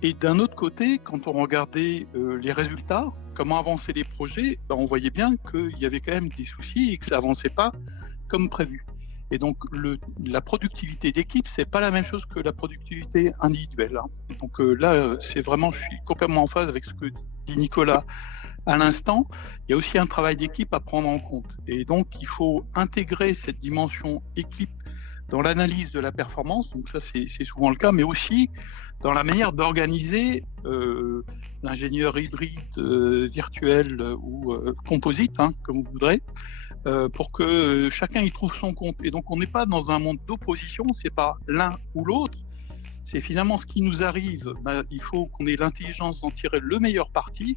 Et d'un autre côté, quand on regardait les résultats, comment avançaient les projets, on voyait bien qu'il y avait quand même des soucis et que ça n'avançait pas comme prévu. Et donc la productivité d'équipe, c'est pas la même chose que la productivité individuelle, hein. Donc là, c'est vraiment, je suis complètement en phase avec ce que dit Nicolas à l'instant. Il y a aussi un travail d'équipe à prendre en compte. Et donc il faut intégrer cette dimension équipe dans l'analyse de la performance, donc ça c'est souvent le cas, mais aussi dans la manière d'organiser l'ingénieur hybride, virtuel ou composite, hein, comme vous voudrez, pour que chacun y trouve son compte. Et donc on n'est pas dans un monde d'opposition, c'est pas l'un ou l'autre, c'est finalement ce qui nous arrive. Il faut qu'on ait l'intelligence d'en tirer le meilleur parti,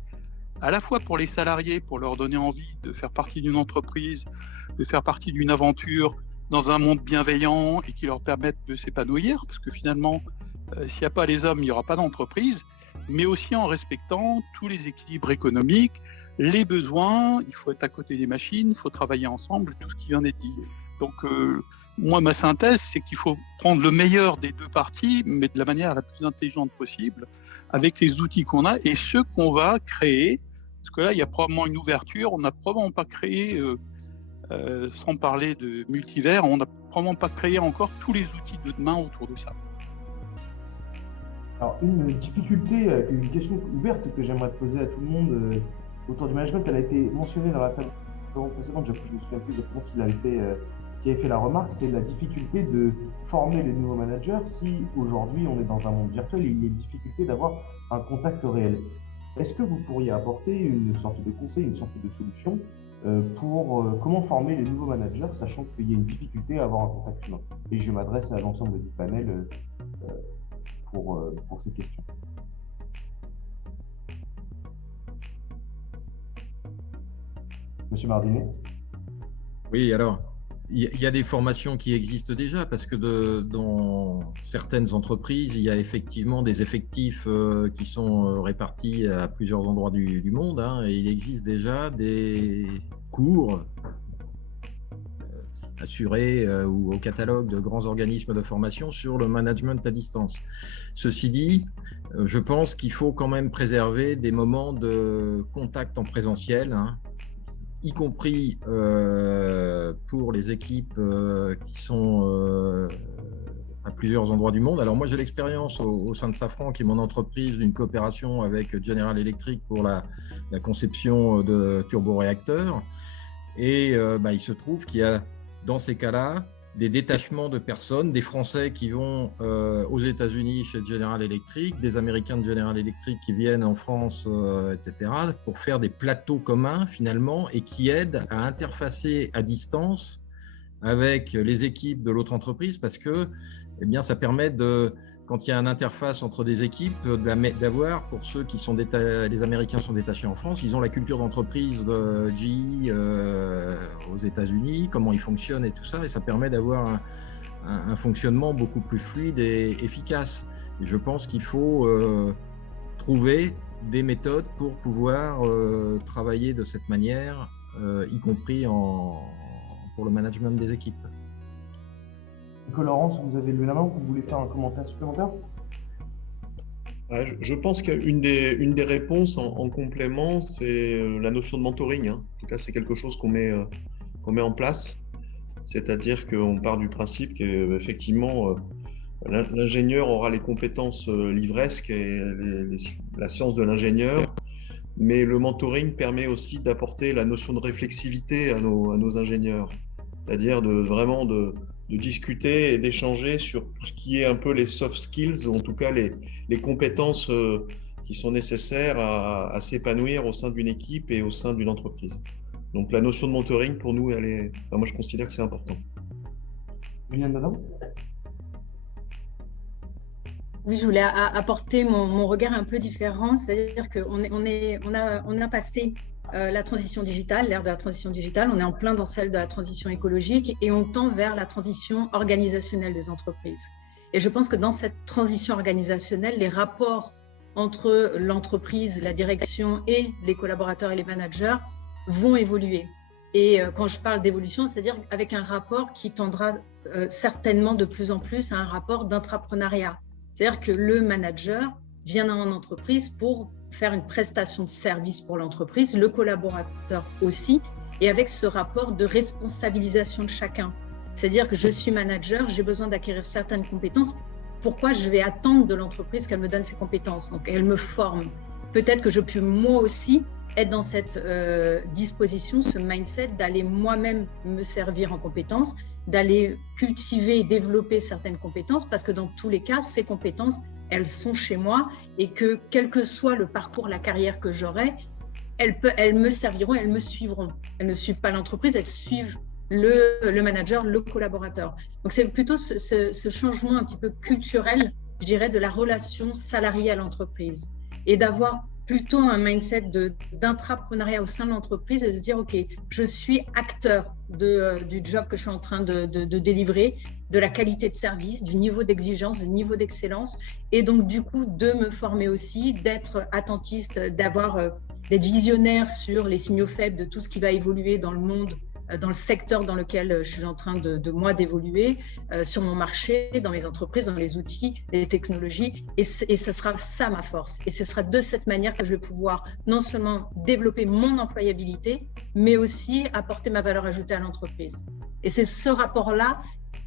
à la fois pour les salariés, pour leur donner envie de faire partie d'une entreprise, de faire partie d'une aventure dans un monde bienveillant et qui leur permette de s'épanouir, parce que finalement, s'il n'y a pas les hommes, il n'y aura pas d'entreprise, mais aussi en respectant tous les équilibres économiques, les besoins, il faut être à côté des machines, il faut travailler ensemble, tout ce qui vient d'être dit. Donc, moi, ma synthèse, c'est qu'il faut prendre le meilleur des deux parties, mais de la manière la plus intelligente possible, avec les outils qu'on a et ceux qu'on va créer. Parce que là, il y a probablement une ouverture. On n'a probablement pas créé, sans parler de multivers, on n'a probablement pas créé encore tous les outils de demain autour de ça. Alors, une difficulté, une question ouverte que j'aimerais poser à tout le monde autour du management, elle a été mentionnée dans la table précédente, je me souviens plus exactement qui avait fait la remarque, c'est la difficulté de former les nouveaux managers si aujourd'hui on est dans un monde virtuel et il y a une difficulté d'avoir un contact réel. Est-ce que vous pourriez apporter une sorte de conseil, une sorte de solution pour comment former les nouveaux managers, sachant qu'il y a une difficulté à avoir un contact humain? Et je m'adresse à l'ensemble du panel pour ces questions. Monsieur Mardinet? Oui, alors, il y a des formations qui existent déjà parce que dans certaines entreprises, il y a effectivement des effectifs qui sont répartis à plusieurs endroits du monde, hein, et il existe déjà des cours assurés ou au catalogue de grands organismes de formation sur le management à distance. Ceci dit, je pense qu'il faut quand même préserver des moments de contact en présentiel, hein, y compris pour les équipes qui sont à plusieurs endroits du monde. Alors moi, j'ai l'expérience au sein de Safran, qui est mon entreprise, d'une coopération avec General Electric pour la conception de turboréacteurs. Et il se trouve qu'il y a dans ces cas-là des détachements de personnes, des Français qui vont aux États-Unis chez General Electric, des Américains de General Electric qui viennent en France, etc., pour faire des plateaux communs finalement et qui aident à interfacer à distance avec les équipes de l'autre entreprise, parce que ça permet de, quand il y a une interface entre des équipes, d'avoir, pour ceux qui sont les Américains sont détachés en France, ils ont la culture d'entreprise de GE aux États-Unis, comment ils fonctionnent et tout ça, et ça permet d'avoir un fonctionnement beaucoup plus fluide et efficace. Et je pense qu'il faut trouver des méthodes pour pouvoir travailler de cette manière, y compris pour le management des équipes. Laurence, vous avez levé la main, vous voulez faire un commentaire supplémentaire? Je pense qu'une des réponses en complément, c'est la notion de mentoring, hein. En tout cas, c'est quelque chose qu'on met en place. C'est-à-dire qu'on part du principe qu'effectivement, l'ingénieur aura les compétences livresques et la science de l'ingénieur, mais le mentoring permet aussi d'apporter la notion de réflexivité à nos ingénieurs. C'est-à-dire vraiment de discuter et d'échanger sur tout ce qui est un peu les soft skills, ou en tout cas les compétences qui sont nécessaires à s'épanouir au sein d'une équipe et au sein d'une entreprise. Donc la notion de mentoring, pour nous, moi je considère que c'est important. Juliane Dadon ? Oui, je voulais apporter mon regard un peu différent, c'est-à-dire qu'on a passé la transition digitale, l'ère de la transition digitale, on est en plein dans celle de la transition écologique et on tend vers la transition organisationnelle des entreprises. Et je pense que dans cette transition organisationnelle, les rapports entre l'entreprise, la direction et les collaborateurs et les managers vont évoluer. Et quand je parle d'évolution, c'est-à-dire avec un rapport qui tendra certainement de plus en plus à un rapport d'intrapreneuriat. C'est-à-dire que le manager vient en entreprise pour faire une prestation de service pour l'entreprise, le collaborateur aussi, et avec ce rapport de responsabilisation de chacun. C'est-à-dire que je suis manager, j'ai besoin d'acquérir certaines compétences. Pourquoi je vais attendre de l'entreprise qu'elle me donne ces compétences? Donc, elle me forme. Peut-être que je peux moi aussi être dans cette disposition, ce mindset d'aller moi-même me servir en compétences, d'aller cultiver et développer certaines compétences, parce que dans tous les cas, ces compétences, elles sont chez moi et que quel que soit le parcours, la carrière que j'aurai, elles me serviront, elles me suivront. Elles ne suivent pas l'entreprise, elles suivent le manager, le collaborateur. Donc c'est plutôt ce changement un petit peu culturel, je dirais, de la relation salariée à l'entreprise et d'avoir plutôt un mindset d'intrapreneuriat au sein de l'entreprise et de se dire, OK, je suis acteur du job que je suis en train de délivrer, de la qualité de service, du niveau d'exigence, du niveau d'excellence, et donc du coup de me former aussi, d'être attentiste, d'être visionnaire sur les signaux faibles de tout ce qui va évoluer dans le monde, dans le secteur dans lequel je suis en train moi d'évoluer, sur mon marché, dans mes entreprises, dans les outils, les technologies, et ce sera ça ma force. Et ce sera de cette manière que je vais pouvoir non seulement développer mon employabilité, mais aussi apporter ma valeur ajoutée à l'entreprise. Et c'est ce rapport-là,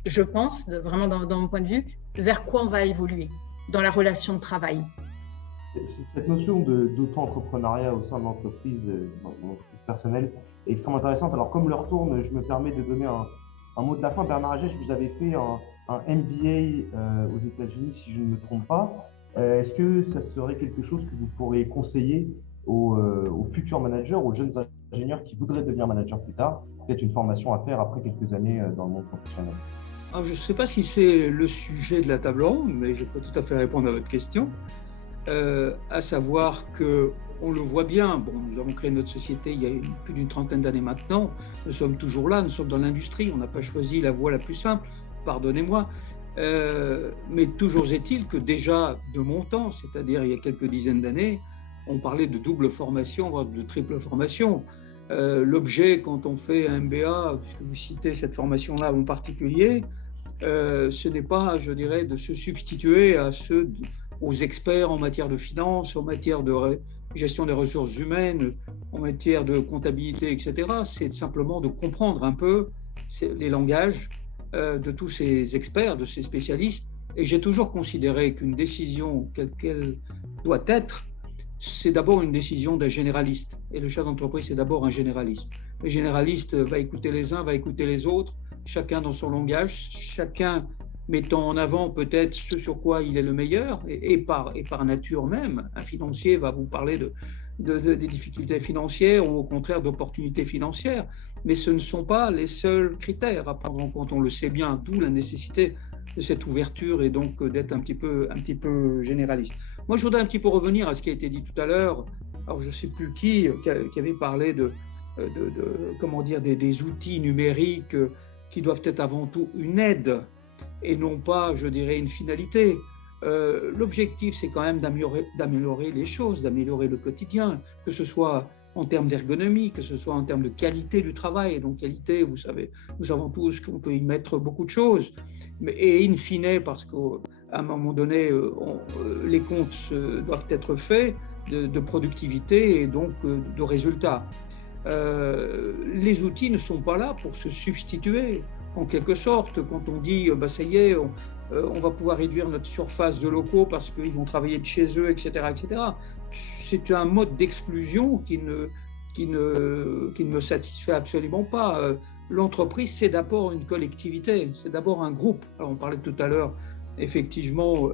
je pense, vraiment dans mon point de vue, vers quoi on va évoluer dans la relation de travail. Cette notion d'auto-entrepreneuriat au sein de l'entreprise, dans l'entreprise personnelle, est extrêmement intéressante. Alors, comme l'heure tourne, je me permets de donner un mot de la fin. Bernard Agech, vous avez fait un MBA aux États-Unis, si je ne me trompe pas. Est-ce que ça serait quelque chose que vous pourriez conseiller aux futurs managers, aux jeunes ingénieurs qui voudraient devenir managers plus tard, peut-être une formation à faire après quelques années dans le monde professionnel? Alors, je ne sais pas si c'est le sujet de la table ronde, mais je peux tout à fait répondre à votre question. À savoir qu'on le voit bien, nous avons créé notre société il y a plus d'une trentaine d'années maintenant, nous sommes toujours là, nous sommes dans l'industrie, on n'a pas choisi la voie la plus simple, pardonnez-moi, mais toujours est-il que déjà de mon temps, c'est-à-dire il y a quelques dizaines d'années, on parlait de double formation, voire de triple formation. L'objet, quand on fait un MBA, puisque vous citez cette formation-là en particulier, ce n'est pas, je dirais, de se substituer aux experts en matière de finance, en matière de gestion des ressources humaines, en matière de comptabilité, etc. C'est simplement de comprendre un peu les langages de tous ces experts, de ces spécialistes. Et j'ai toujours considéré qu'une décision, qu'elle doit être, c'est d'abord une décision d'un généraliste. Et le chef d'entreprise, c'est d'abord un généraliste. Le généraliste va écouter les uns, va écouter les autres, chacun dans son langage, chacun mettant en avant peut-être ce sur quoi il est le meilleur, et par nature même. Un financier va vous parler des difficultés financières ou au contraire d'opportunités financières, mais ce ne sont pas les seuls critères à prendre en compte, on le sait bien, d'où la nécessité de cette ouverture et donc d'être un petit peu généraliste. Moi, je voudrais un petit peu revenir à ce qui a été dit tout à l'heure. Alors, je ne sais plus qui avait parlé comment dire, des outils numériques qui doivent être avant tout une aide et non pas, je dirais, une finalité. L'objectif, c'est quand même d'améliorer les choses, d'améliorer le quotidien, que ce soit en termes d'ergonomie, que ce soit en termes de qualité du travail. Et donc, qualité, vous savez, nous savons tous qu'on peut y mettre beaucoup de choses. Et in fine, parce qu'à un moment donné, les comptes doivent être faits de productivité et donc de résultats. Les outils ne sont pas là pour se substituer. En quelque sorte, quand on dit ça y est, on va pouvoir réduire notre surface de locaux parce qu'ils vont travailler de chez eux, etc., etc. C'est un mode d'exclusion qui ne me satisfait absolument pas. L'entreprise, c'est d'abord une collectivité, c'est d'abord un groupe. Alors, on parlait tout à l'heure, effectivement,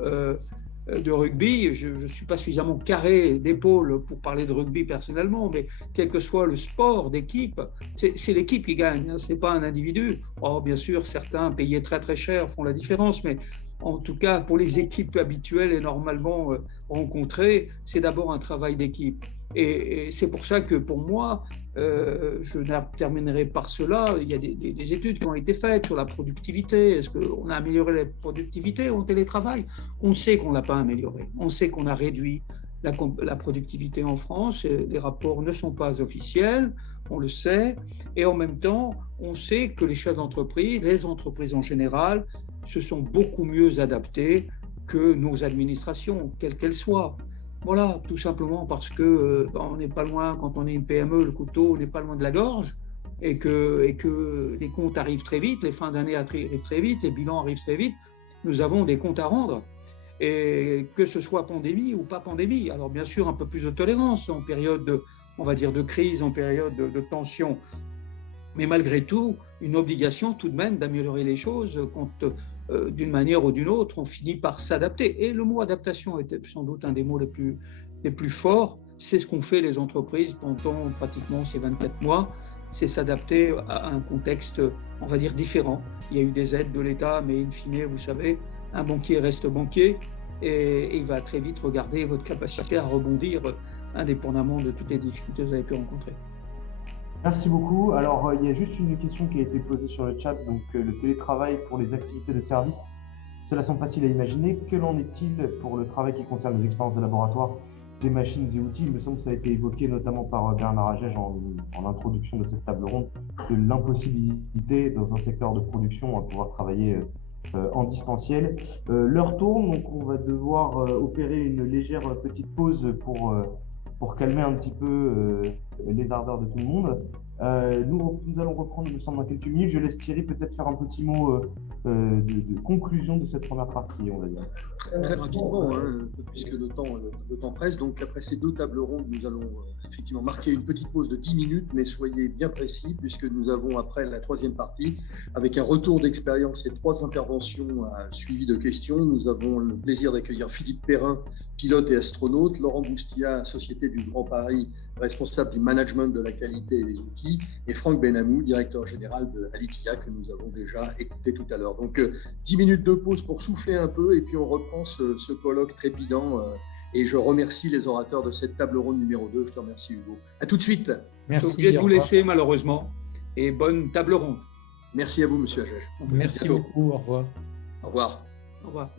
de rugby. Je ne suis pas suffisamment carré d'épaule pour parler de rugby personnellement, mais quel que soit le sport d'équipe, c'est l'équipe qui gagne, hein, ce n'est pas un individu. Oh, bien sûr, certains payés très très cher font la différence, mais en tout cas, pour les équipes habituelles et normalement rencontrées, c'est d'abord un travail d'équipe. Et c'est pour ça que pour moi, je terminerai par cela, il y a des études qui ont été faites sur la productivité. Est-ce qu'on a amélioré la productivité en télétravail? On sait qu'on ne l'a pas améliorée. On sait qu'on a réduit la productivité en France. Les rapports ne sont pas officiels, on le sait. Et en même temps, on sait que les chefs d'entreprise, les entreprises en général, se sont beaucoup mieux adaptés que nos administrations, quelles qu'elles soient. Voilà, tout simplement parce que on n'est pas loin, quand on est une PME, le couteau n'est pas loin de la gorge, et que les comptes arrivent très vite, les fins d'année arrivent très vite, les bilans arrivent très vite. Nous avons des comptes à rendre, et que ce soit pandémie ou pas pandémie. Alors bien sûr, un peu plus de tolérance en période de crise, en période de tension, mais malgré tout, une obligation tout de même d'améliorer les choses quand d'une manière ou d'une autre, on finit par s'adapter. Et le mot adaptation était sans doute un des mots les plus forts. c'est ce qu'ont fait les entreprises pendant pratiquement ces 24 mois, c'est s'adapter à un contexte, on va dire, différent. Il y a eu des aides de l'État, mais in fine, vous savez, un banquier reste banquier et il va très vite regarder votre capacité à rebondir indépendamment de toutes les difficultés que vous avez pu rencontrer. Merci beaucoup. Alors, il y a juste une question qui a été posée sur le chat, donc le télétravail pour les activités de service. Cela semble facile à imaginer. Que l'en est-il pour le travail qui concerne les expériences de laboratoire, des machines et outils? Il me semble que ça a été évoqué notamment par Bernard Agege en introduction de cette table ronde, de l'impossibilité dans un secteur de production à pouvoir travailler en distanciel. L'heure tourne, donc on va devoir opérer une légère petite pause pour calmer un petit peu les ardeurs de tout le monde. Nous allons reprendre, il me semble, dans quelques minutes. Je laisse Thierry peut-être faire un petit mot de conclusion de cette première partie, on va dire. Très rapidement, puisque le temps presse. Donc, après ces deux tables rondes, nous allons effectivement marquer une petite pause de 10 minutes, mais soyez bien précis, puisque nous avons, après la troisième partie, avec un retour d'expérience et 3 interventions suivies de questions, nous avons le plaisir d'accueillir Philippe Perrin, pilote et astronaute, Laurent Boustia, Société du Grand Paris, responsable du management de la qualité et des outils, et Franck Benamou, directeur général de Alitia, que nous avons déjà écouté tout à l'heure. Donc, 10 minutes de pause pour souffler un peu, et puis on reprend ce colloque trépidant. Et je remercie les orateurs de cette table ronde numéro 2. Je te remercie, Hugo. À tout de suite. Merci. J'ai oublié de vous laisser, malheureusement, et bonne table ronde. Merci à vous, monsieur Agege. Merci beaucoup. Au revoir. Au revoir. Au revoir.